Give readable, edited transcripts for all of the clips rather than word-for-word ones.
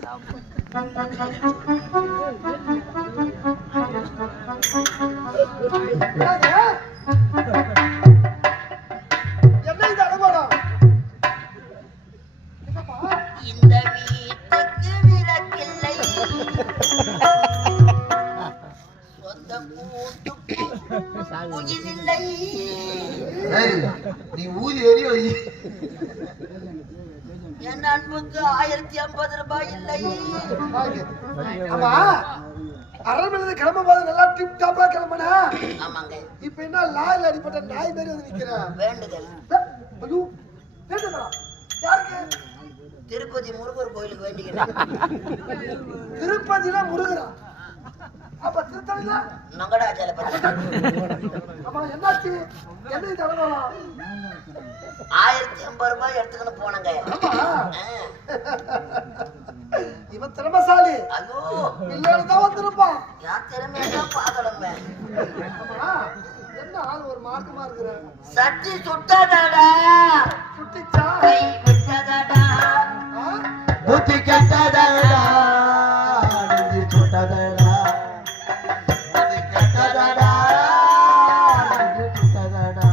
இந்த வீட்டுக்கு விளக்கில்லை, சொந்த கூட்டுக்கு உயிரில்லை. நீ ஊதி எரியோ என் அன்புக்கு 1050 ரூபாய் இல்லை. ஆமா, அரண்மனை கிளம்பும் போது நல்லா டிப் டாப்பா கிளம்புனா. ஆமாங்க. இப்ப என்ன லாயில் அடிப்பட்ட நாய் மாதிரி வந்து நிக்கிறேன். வேண்டுதல். ஐயோ, வேண்டுதலா? யாருக்கு? திருப்பதி முருகர் கோயிலுக்கு வேண்டிக்கிறேன். திருப்பதியில முருகரா? அப்ப திருத்தணில மங்கடாச்சலபதி. ஆமா, என்னாச்சு? என்ன தரணும்? 1050 ரூபாய் எடுத்துக்கணும் போனங்க. இவன் திறமசாலி. ஐயோ, பிள்ளையோட தான் வந்திருப்பான். யார் திறமையெல்லாம் பாக்கலமே. என்ன ஆள் ஒரு மார்க்கமா இருக்கிற? சட்டி சுட்டதடா, சுட்டிச்சா? கை விட்டதடா, புத்தி கட்டதடா, நெஞ்சு சுட்டதடா, புத்தி கட்டதடா, நெஞ்சு சுட்டதடா.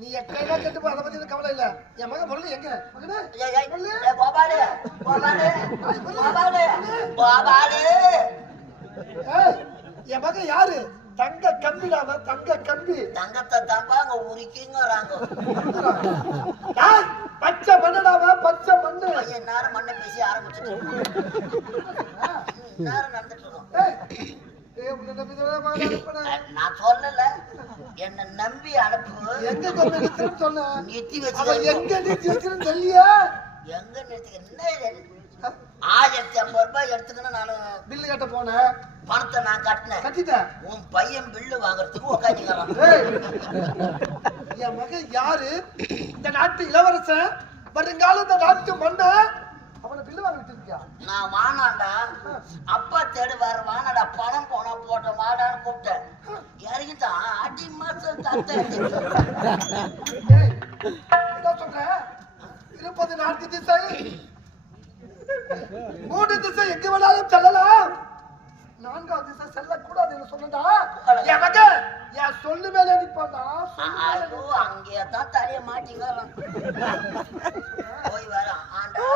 நீ எக்கா கெட்டு போ, அதை பத்தி கவலை இல்ல. என் மகன் பொருள் எங்க? என் மகன் யாரு? தங்க கம்பிடாம, தங்க கம்பி. தங்கத்தை தம்பாங்க உரிக்குங்கிறாங்க. பச்சை மண்ணடாம, பச்சை மண்ணு. நேரம் மண்ணை பேசி ஆரம்பிச்சுட்டு நேரம் நடந்துட்டு இருக்கோம். நான் சொல்லல, என்ன நம்பி அனுப்பு. எங்க சொன்ன? நிறுத்தி எங்க நிறுத்தி வச்சிருன்னு சொல்லியா? எங்க நிறுத்திக்க? 1050 ரூபாய் எடுத்துக்கணும். நானு பில்லு கட்ட போனேன். பணத்தை நான் கட்டினேன். கட்டிட்டேன். உன் பையன் பில்லு வாங்குறதுக்கு உட்காந்துக்கலாம். என் மகன் யாரு? இந்த நாட்டு இளவரசன், வருங்கால இந்த நாட்டு மன்ன. அவனை பில்லு வாங்க வச்சிருக்கியா? நான் வானாண்டா, அப்பா தேடு வேற வானாடா, பணம் போனா போட்ட வாடான்னு கூப்பிட்டேன். இறங்கிட்டான். அடி மாசம் தத்தை சொல்றேன். 30 நாட்டு திசை, 3 திசை எங்க வேணாலும் செல்லலாம். 4வது திசை செல்லக்கூடாது சொன்னா. என் மகன் என் சொல்லு மேல நிப்பாண்டா. அங்கேயே தான் தடைய மாட்டிங்க போய் வர ஆண்டா.